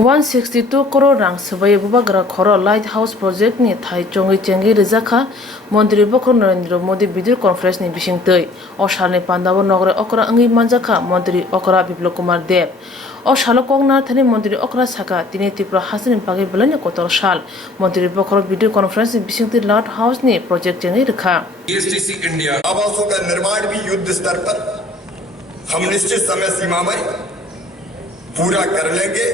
162 crore rang sabai bubagra khoro light house project ni thai chongi chengi rizakha Mantri Bokor Narendra Modi video conference ni bisingtei o salni pandabo nogre okra angi manjakha Mantri Okra Biplop Kumar Deb o salo kongna thani Mantri Okra saka tini Tripura hasini pagi belani kotor sal Mantri Bokor video conference ni bisingtei light house ni project chengi रखा GSTC India आवासों का निर्माण भी युद्ध स्तर पर हम निश्चित समय सीमा में पूरा कर लेंगे।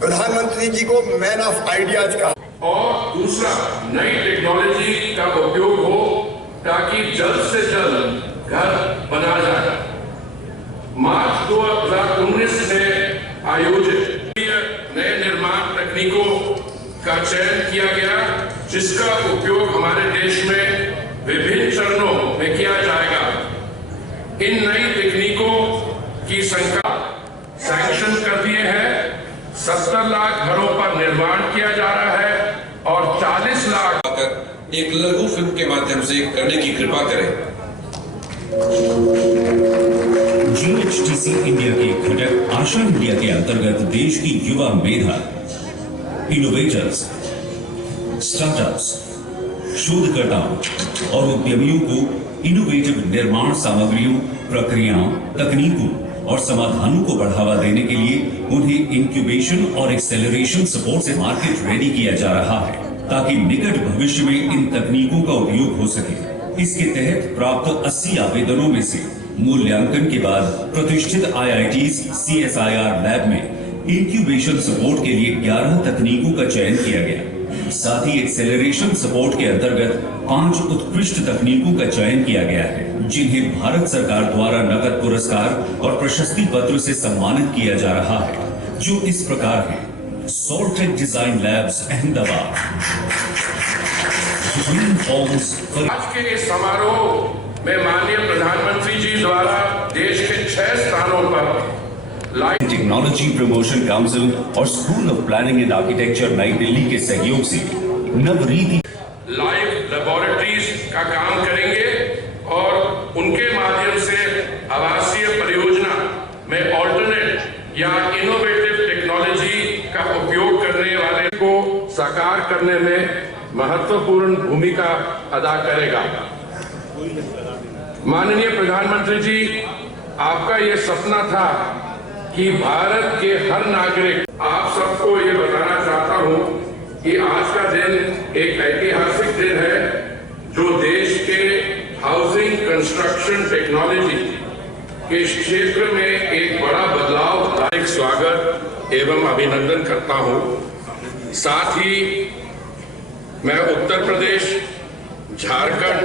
प्रधानमंत्री जी को मैन ऑफ आइडियाज का और दूसरा नई टेक्नोलॉजी का उपयोग हो ताकि जल्द से जल्द घर बना जाए। मार्च 2019 में आयोजित नए निर्माण तकनीकों का चयन किया गया जिसका उपयोग हमारे देश में विभिन्न चरणों में किया जाएगा। इन नई तकनीकों की संख्या सैंक्शन कर दिए हैं। 70 लाख घरों पर निर्माण किया जा रहा है और 40 लाख एक लघु फिल्म के माध्यम से करने की कृपा करें। GHTC इंडिया के घटक आशा इंडिया के अंतर्गत देश की युवा मेधा, इनोवेटर्स, स्टार्टअप्स, शोधकर्ताओं और उद्यमियों को इनोवेटिव निर्माण सामग्रियों, प्रक्रियाओं, तकनीकों और समाधानों को बढ़ावा देने के लिए उन्हें इंक्यूबेशन और एक्सेलरेशन सपोर्ट से मार्केट रेडी किया जा रहा है ताकि निकट भविष्य में इन तकनीकों का उपयोग हो सके। इसके तहत प्राप्त 80 आवेदनों में से मूल्यांकन के बाद प्रतिष्ठित IITs CSIR लैब में इंक्यूबेशन सपोर्ट के लिए 11 तकनीकों का चयन किया गया। साथ ही एक्सेलरेशन सपोर्ट के अंतर्गत 5 उत्कृष्ट तकनीकों का चयन किया गया है जिन्हें भारत सरकार द्वारा नकद पुरस्कार और प्रशस्ति पत्र से सम्मानित किया जा रहा है, जो इस प्रकार है। सोल्टेक डिजाइन लैब्स अहमदाबाद। आज के इस समारोह में माननीय प्रधानमंत्री जी द्वारा देश के 6 स्थानों पर टेक्नोलॉजी प्रमोशन काउंसिल और school of planning and architecture नई दिल्ली के सहयोग से नवरीति लाइव लेबोरेटरीज का काम करेंगे और उनके माध्यम से आवासीय परियोजना में ऑल्टरनेट या इनोवेटिव टेक्नोलॉजी का उपयोग करने वाले को साकार करने में महत्वपूर्ण भूमिका अदा करेगा। माननीय प्रधानमंत्री जी, आपका ये सपना था कि भारत के हर नागरिक, आप सबको ये बताना चाहता हूं कि आज का दिन एक ऐतिहासिक दिन है जो देश के हाउसिंग कंस्ट्रक्शन टेक्नोलॉजी के क्षेत्र में एक बड़ा बदलाव लाने का स्वागत एवं अभिनंदन करता हूं। साथ ही मैं उत्तर प्रदेश, झारखंड,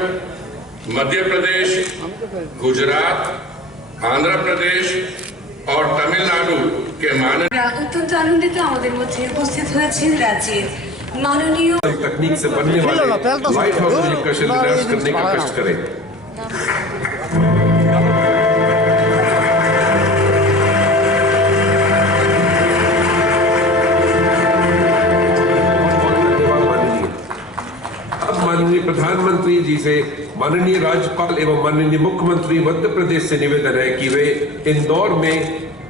मध्य प्रदेश, गुजरात, आंध्र प्रदेश और तमिलनाडु के माननीय अत्यंत आनंदित আমাদের মধ্যে উপস্থিত হয়েছেন রাজ্যের माननीय तकनीक से बनने वाले लाइट हाउस का शिलान्यास करने का कष्ट करें। अब माननीय प्रधानमंत्री जी से माननीय राज्यपाल एवं माननीय मुख्यमंत्री मध्य प्रदेश से निवेदन है कि वे इंदौर में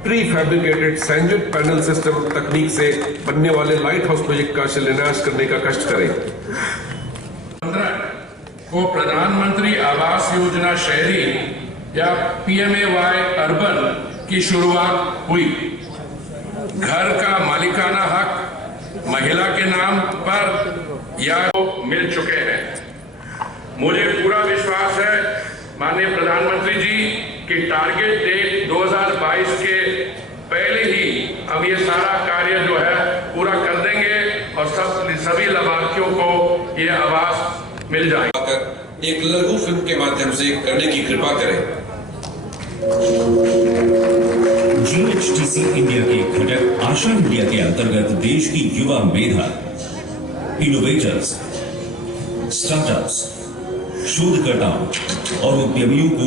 pre fabricated sandwich panel system तकनीक से बनने वाले लाइट हाउस प्रोजेक्ट का शिलान्यास करने का कष्ट करें। 15 को प्रधानमंत्री आवास योजना शहरी या PMAY अर्बन की शुरुआत हुई। घर का मालिकाना हक महिला के नाम पर या मिल चुके हैं। मुझे पूरा विश्वास है माननीय प्रधानमंत्री जी कि टारगेट डेट 2022 के पहले ही हम ये सारा कार्य जो है पूरा कर देंगे और सभी लाभार्थियों को ये आवास मिल जाएगा। एक लघु फिल्म के माध्यम से करने की कृपा करें। GHTC इंडिया के घटक आशा इंडिया के अंतर्गत देश की युवा मेधा, इनोवेटर्स, स्टार्टअप्स, शोधकर्ताओं और उद्यमियों को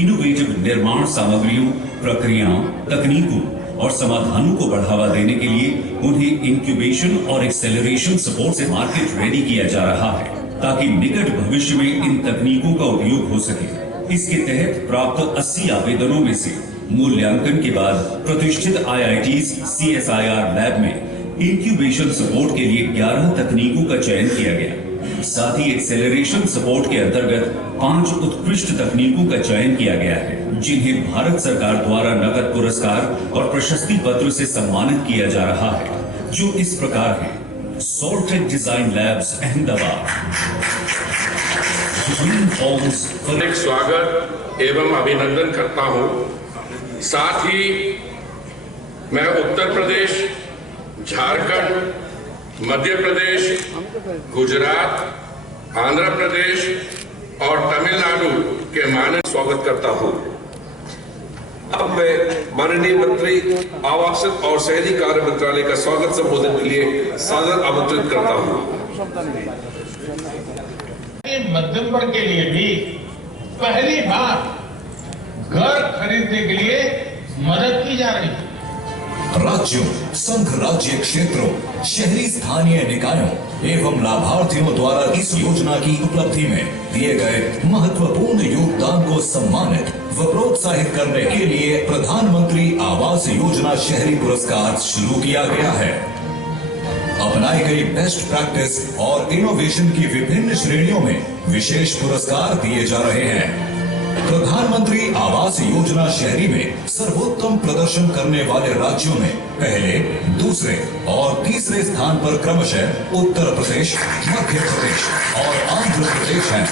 इनोवेटिव निर्माण सामग्रियों, प्रक्रियाओं, तकनीकों और समाधानों को बढ़ावा देने के लिए उन्हें इंक्यूबेशन और एक्सेलरेशन सपोर्ट से मार्केट रेडी किया जा रहा है ताकि निकट भविष्य में इन तकनीकों का उपयोग हो सके। इसके तहत प्राप्त 80 आवेदनों में से मूल्यांकन के बाद प्रतिष्ठित IITs CSIR लैब में इंक्यूबेशन सपोर्ट के लिए 11 तकनीकों का चयन किया गया। साथ ही एक्सेलरेशन सपोर्ट के अंतर्गत 5 उत्कृष्ट तकनीकों का चयन किया गया है, जिन्हें भारत सरकार द्वारा नकद पुरस्कार और प्रशस्ति पत्र से सम्मानित किया जा रहा है, जो इस प्रकार है। सोल्टेक डिजाइन लैब्स अहमदाबाद, स्वागत एवं अभिनंदन करता हूं। साथ ही मैं उत्तर प्रदेश, झारखंड, मध्य प्रदेश, गुजरात, आंध्र प्रदेश और तमिलनाडु के माननीय स्वागत करता हूं। अब मैं माननीय मंत्री आवास और शहरी कार्य मंत्रालय का स्वागत संबोधन के लिए सादर आमंत्रित करता हूं। मध्यम वर्ग के लिए भी पहली बार घर खरीदने के लिए मदद की जा रही है। राज्यों, संघ राज्य क्षेत्रों, शहरी स्थानीय निकायों एवं लाभार्थियों द्वारा इस योजना की उपलब्धि में दिए गए महत्वपूर्ण योगदान को सम्मानित व प्रोत्साहित करने के लिए प्रधानमंत्री आवास योजना शहरी पुरस्कार शुरू किया गया है। अपनाई गई बेस्ट प्रैक्टिस और इनोवेशन की विभिन्न श्रेणियों में विशेष पुरस्कार दिए जा रहे हैं। प्रधानमंत्री आवास योजना शहरी में सर्वोत्तम प्रदर्शन करने वाले राज्यों में पहले, दूसरे और तीसरे स्थान पर क्रमशः उत्तर प्रदेश, मध्य प्रदेश और आंध्र प्रदेश हैं।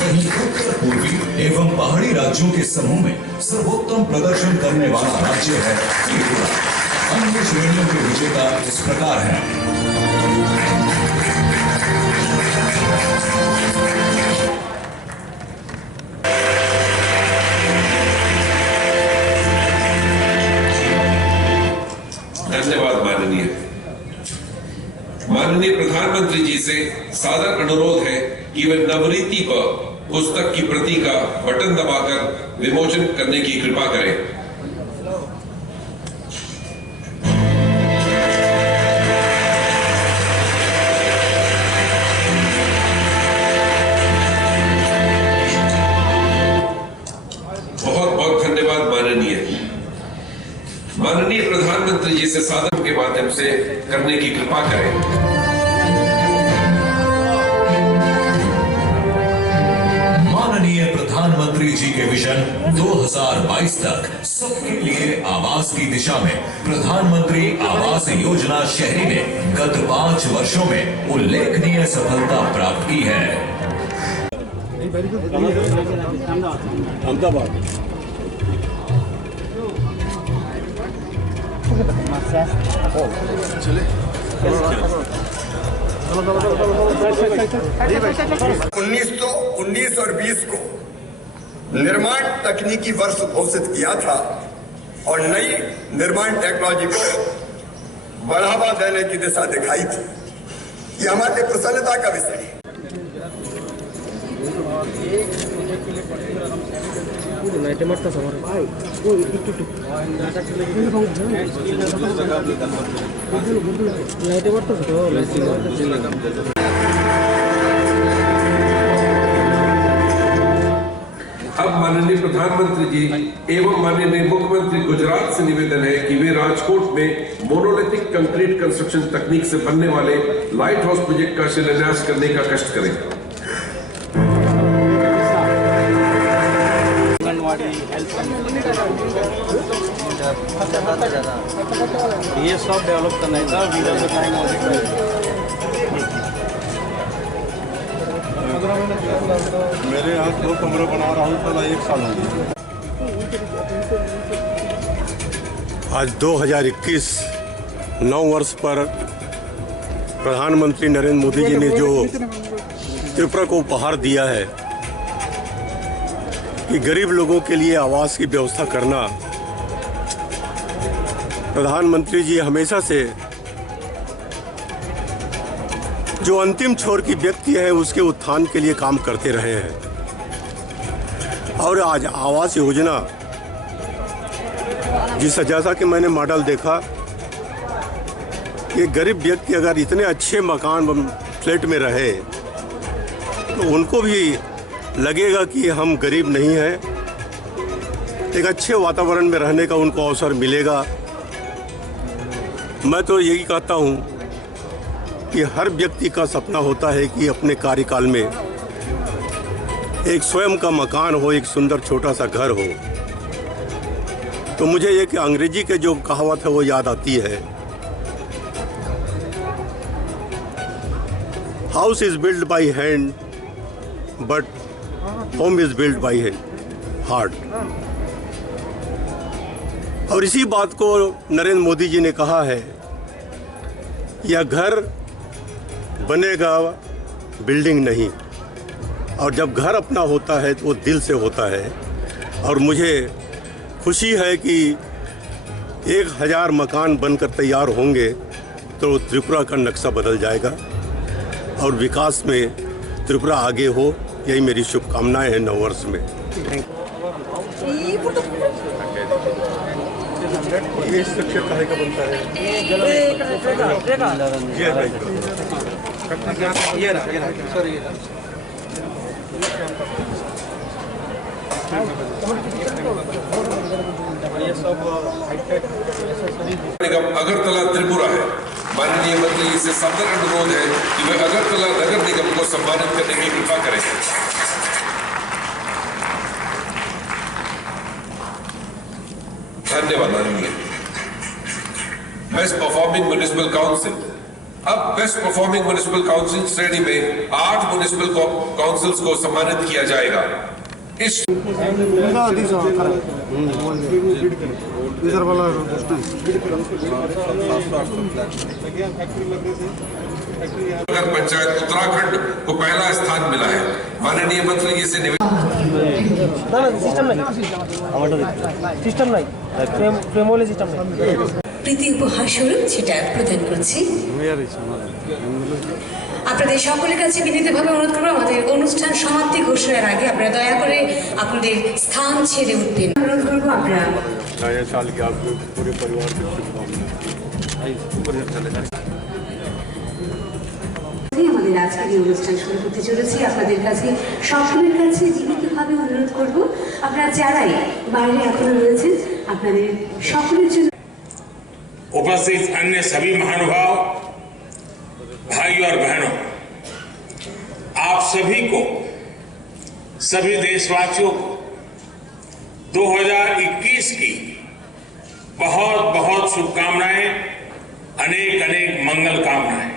वहीं उत्तर पूर्वी एवं पहाड़ी राज्यों के समूह में सर्वोत्तम प्रदर्शन करने वाला राज्य है त्रिपुरा। अन्य श्रेणियों के विजेता इस प्रकार हैं। धन्यवाद माननीय प्रधानमंत्री जी से सादर अनुरोध है कि वे नवनीति पर पुस्तक की प्रति का बटन दबाकर विमोचन करने की कृपा करें। बहुत बहुत धन्यवाद माननीय प्रधानमंत्री जी से सादर के माध्यम से करने की कृपा करें। माननीय प्रधानमंत्री जी के विजन 2022 तक सबके लिए आवास की दिशा में प्रधानमंत्री आवास योजना शहरी ने गत 5 वर्षों में उल्लेखनीय सफलता प्राप्त की है। अहमदाबाद उन्नीस और 20 को निर्माण तकनीकी वर्ष घोषित किया था और नई निर्माण टेक्नोलॉजी को बढ़ावा देने की दिशा दिखाई थी। ये हमारे प्रसन्नता का विषय है। अब माननीय प्रधानमंत्री जी एवं माननीय मुख्यमंत्री गुजरात से निवेदन है कि वे राजकोट में मोनोलिथिक कंक्रीट कंस्ट्रक्शन तकनीक से बनने वाले लाइट हाउस प्रोजेक्ट का शिलान्यास करने का कष्ट करें। ये सब डेवलप करना था। मेरे यहाँ 2 कमरे बना रहा हूँ, साला 1 साल हो गया। आज 2021 9 वर्ष पर प्रधानमंत्री नरेंद्र मोदी जी ने जो त्रिपुरा को उपहार दिया है कि गरीब लोगों के लिए आवास की व्यवस्था करना, प्रधानमंत्री जी हमेशा से जो अंतिम छोर की व्यक्ति है उसके उत्थान के लिए काम करते रहे हैं। और आज आवास योजना जैसा कि मैंने मॉडल देखा, ये गरीब व्यक्ति अगर इतने अच्छे मकान फ्लैट में रहे तो उनको भी लगेगा कि हम गरीब नहीं हैं एक अच्छे वातावरण में रहने का उनको अवसर मिलेगा। मैं तो यही कहता हूँ कि हर व्यक्ति का सपना होता है कि अपने कार्यकाल में एक स्वयं का मकान हो, एक सुंदर छोटा सा घर हो। तो मुझे एक अंग्रेजी के जो कहावत है वो याद आती है, house is build by hand but home is build by heart. और इसी बात को नरेंद्र मोदी जी ने कहा है, यह घर बनेगा बिल्डिंग नहीं, और जब घर अपना होता है तो वो दिल से होता है। और मुझे खुशी है कि 1000 मकान बनकर तैयार होंगे तो त्रिपुरा का नक्शा बदल जाएगा और विकास में त्रिपुरा आगे हो। यही मेरी शुभकामनाएं हैं नववर्ष में। ये स्ट्रक्चर काहे का बनता है? निगम अगरतला त्रिपुरा है। माननीय मंत्री से सादर अनुरोध है कि वे अगरतला नगर निगम को सम्मानित करने की कृपा करें। धन्यवाद माननीय। Best performing municipal council. अब बेस्ट परफॉर्मिंग म्युनिसिपल काउंसिल श्रेणी में 8 म्युनिसिपल काउंसिल्स को सम्मानित किया जाएगा। इस नगर पंचायत उत्तराखंड को पहला स्थान मिला है। माननीय मंत्री जी से প্রীতি উপহার স্বরূপ সেটা প্রদান করছি। আপনাদের সকলের কাছে বিনীতভাবে অনুরোধ করবো, আমাদের অনুষ্ঠান সমাপ্তি ঘোষণার আগে আপনারা দয়া করে আপনাদের স্থান ছেড়ে উঠবেন। অনুরোধ করবো আপনারা नया साल की आपको पूरे परिवार को शुभकामनाएं। আমাদের আজকের এই অনুষ্ঠান শুরু করতে চলেছি। আপনাদের কাছে সকলের কাছে জীবিতভাবে অনুরোধ করব, আপনারা যারাই বাইরে এখনো রয়েছেন আপনাদের সকলের জন্য। उपस्थित अन्य सभी महानुभाव, भाई और बहनों, आप सभी को, सभी देशवासियों को 2021 की बहुत बहुत शुभकामनाएं, अनेक अनेक मंगल कामनाएं।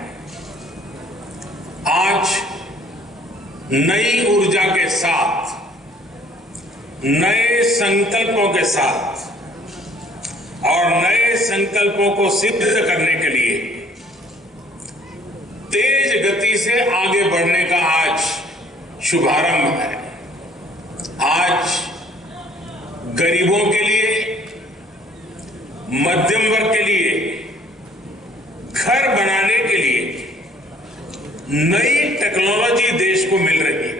आज नई ऊर्जा के साथ, नए संकल्पों के साथ और नए संकल्पों को सिद्ध करने के लिए तेज गति से आगे बढ़ने का आज शुभारंभ है। आज गरीबों के लिए, मध्यम वर्ग के लिए, घर बनाने के लिए नई टेक्नोलॉजी देश को मिल रही है।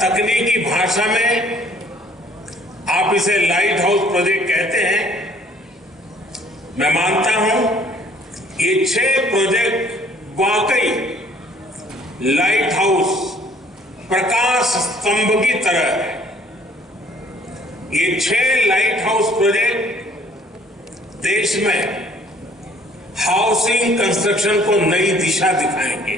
तकनीकी भाषा में आप इसे लाइट हाउस प्रोजेक्ट कहते हैं। मैं मानता हूं ये 6 प्रोजेक्ट वाकई लाइट हाउस, प्रकाश स्तंभ की तरह है। ये 6 लाइट हाउस प्रोजेक्ट देश में हाउसिंग कंस्ट्रक्शन को नई दिशा दिखाएंगे।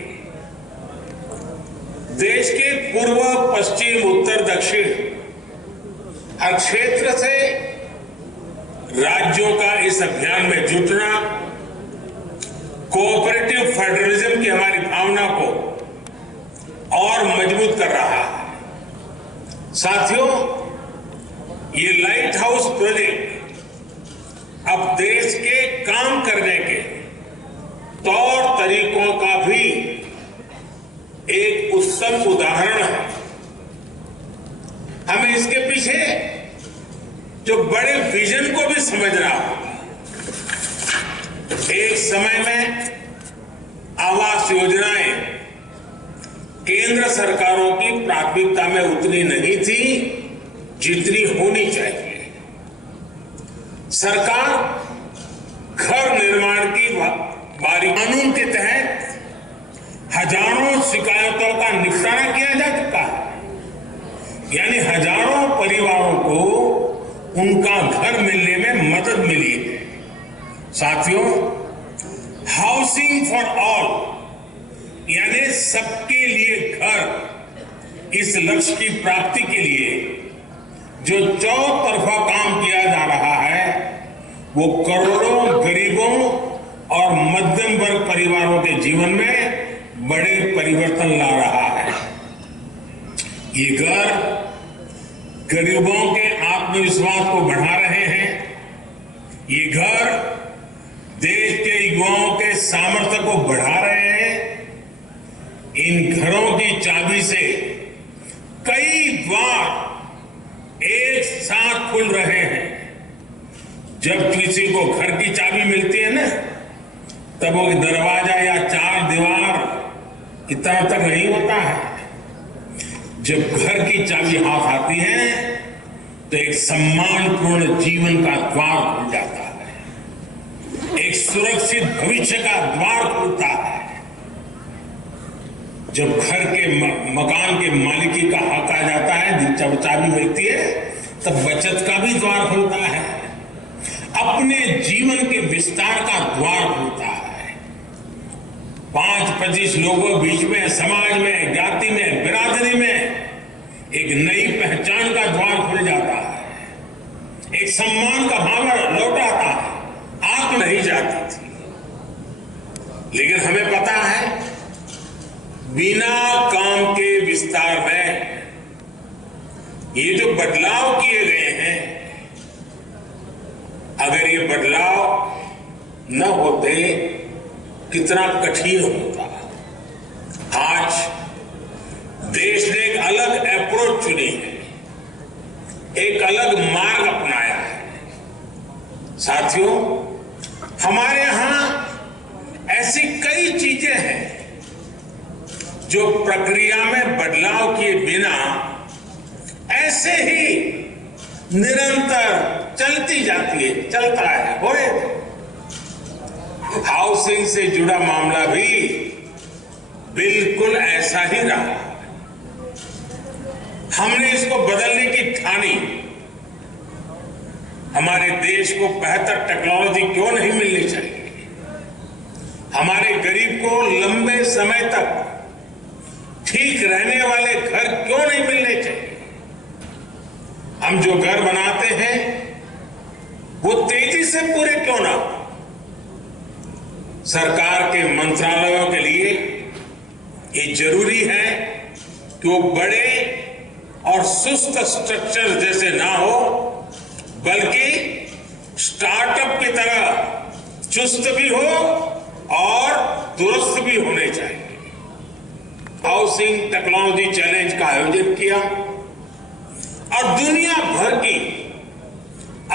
देश के पूर्व, पश्चिम, उत्तर, दक्षिण हर क्षेत्र से राज्यों का इस अभियान में जुटना कोऑपरेटिव फेडरलिज्म की हमारी भावना को और मजबूत कर रहा है। साथियों, ये लाइट हाउस प्रोजेक्ट अब देश के काम करने के तौर तरीकों का भी एक उत्तम उदाहरण है। हमें इसके पीछे जो बड़े विजन को भी समझना होगा। एक समय में आवास योजनाएं केंद्र सरकारों की प्राथमिकता में उतनी नहीं थी जितनी होनी चाहिए। सरकार घर निर्माण की कानून के तहत हजारों शिकायतों का निपटारा किया जा चुका है। यानी हजारों परिवारों को साथियों, हाउसिंग फॉर ऑल यानी सबके लिए घर, इस लक्ष्य की प्राप्ति के लिए जो चौतरफा काम किया जा रहा है वो करोड़ों गरीबों और मध्यम वर्ग परिवारों के जीवन में बड़े परिवर्तन ला रहा है। ये घर गरीबों के आत्मविश्वास को बढ़ा रहे हैं। ये घर देश के युवाओं के सामर्थ्य को बढ़ा रहे हैं। इन घरों की चाबी से कई द्वार एक साथ खुल रहे हैं। जब किसी को घर की चाबी मिलती है ना, तब वो दरवाजा या चार दीवार इतना तक नहीं होता है। जब घर की चाबी हाथ आती है तो एक सम्मानपूर्ण जीवन का द्वार खुल जाता है, एक सुरक्षित भविष्य का द्वार खुलता है। जब घर के मकान के मालिकी का हक आ जाता है, जब चाबी मिलती है, तब बचत का भी द्वार खुलता है, अपने जीवन के विस्तार का द्वार खुलता है। 5-25 लोगों के बीच में, समाज में, जाति में, बिरादरी में एक नई पहचान का द्वार खुल जाता है, एक सम्मान का भाव लौट आता है। आंख नहीं जाती थी, लेकिन हमें पता है बिना काम के विस्तार में ये जो बदलाव किए गए हैं, अगर ये बदलाव न होते कितना कठिन होता। आज देश ने एक अलग अप्रोच चुनी है, एक अलग मार्ग अपनाया है। साथियों, हमारे यहां ऐसी कई चीजें हैं जो प्रक्रिया में बदलाव किए बिना ऐसे ही निरंतर चलती जाती है, चलता है। हो रहे हाउसिंग से जुड़ा मामला भी बिल्कुल ऐसा ही रहा। हमने इसको बदलने की ठानी। हमारे देश को बेहतर टेक्नोलॉजी क्यों नहीं मिलनी चाहिए? हमारे गरीब को लंबे समय तक ठीक रहने वाले घर क्यों नहीं मिलने चाहिए? हम जो घर बनाते हैं वो तेजी से पूरे क्यों ना? सरकार के मंत्रालयों के लिए ये जरूरी है कि वो बड़े और सुस्त स्ट्रक्चर जैसे ना हो, बल्कि स्टार्टअप की तरह चुस्त भी हो और दुरुस्त भी होने चाहिए। हाउसिंग टेक्नोलॉजी चैलेंज का आयोजन किया और दुनिया भर की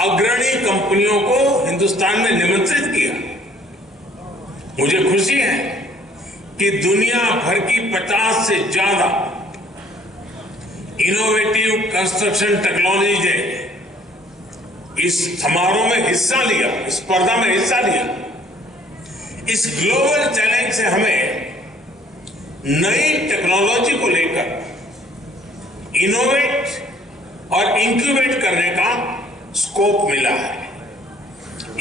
अग्रणी कंपनियों को हिंदुस्तान में निमंत्रित किया। मुझे खुशी है कि दुनिया भर की 50 से ज्यादा इनोवेटिव कंस्ट्रक्शन टेक्नोलॉजी ने इस समारोह में हिस्सा लिया, इस स्पर्धा में हिस्सा लिया। इस ग्लोबल चैलेंज से हमें नई टेक्नोलॉजी को लेकर इनोवेट और इंक्यूबेट करने का स्कोप मिला है।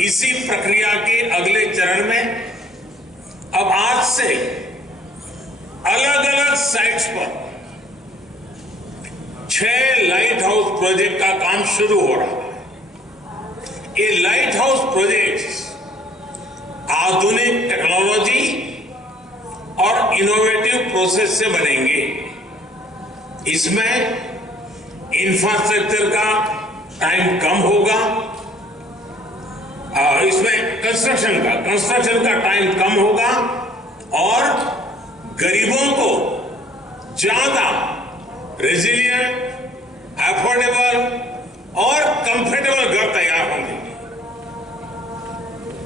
इसी प्रक्रिया के अगले चरण में अब आज से अलग अलग साइट्स पर 6 लाइट हाउस प्रोजेक्ट का काम शुरू हो रहा है। ये लाइट हाउस प्रोजेक्ट्स आधुनिक टेक्नोलॉजी और इनोवेटिव प्रोसेस से बनेंगे। इसमें इंफ्रास्ट्रक्चर का टाइम कम होगा, इसमें कंस्ट्रक्शन का टाइम कम होगा और गरीबों को ज्यादा रेजिलियंट, अफोर्डेबल और कंफर्टेबल घर तैयार होंगे।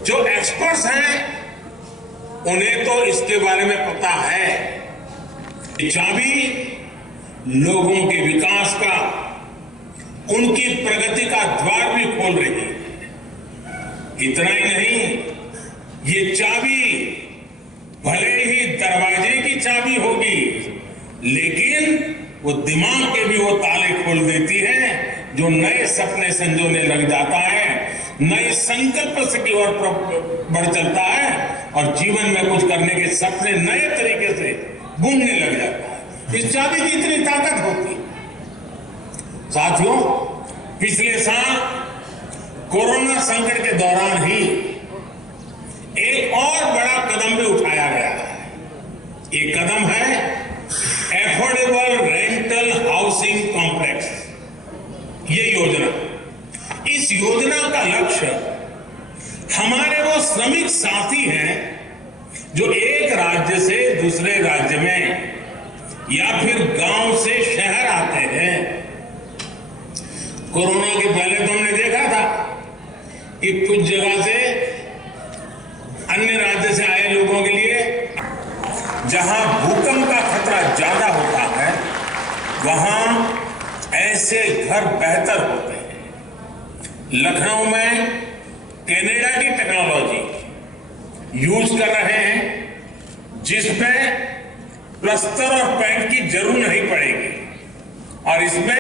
जो एक्सपर्ट्स हैं उन्हें तो इसके बारे में पता है। चाबी लोगों के विकास का, उनकी प्रगति का द्वार भी खोल रही है। इतना ही नहीं, ये चाबी भले ही दरवाजे की चाबी होगी, लेकिन वो दिमाग के भी वो ताले खोल देती है। जो नए सपने संजोने लग जाता है नए संकल्प से की ओर बढ़ चलता है और जीवन में कुछ करने के सपने नए तरीके से बुनने लग जाता है। इस चाबी की इतनी ताकत होती। साथियों, पिछले साल कोरोना संकट के दौरान ही एक और बड़ा कदम भी उठाया गया है। ये कदम है एफोर्डेबल रेंटल हाउसिंग कॉम्प्लेक्स। ये योजना, इस योजना का लक्ष्य हमारे वो श्रमिक साथी हैं जो एक राज्य से दूसरे राज्य में या फिर गांव से शहर आते हैं। कोरोना के पहले तो हमने देखा था कि कुछ जगह से अन्य राज्य से आए लोगों के लिए जहां भूकंप का खतरा ज्यादा होता है वहां ऐसे घर बेहतर होते हैं। लखनऊ में कनाडा की टेक्नोलॉजी यूज कर रहे हैं जिसमें प्लास्टर और पेंट की जरूरत नहीं पड़ेगी और इसमें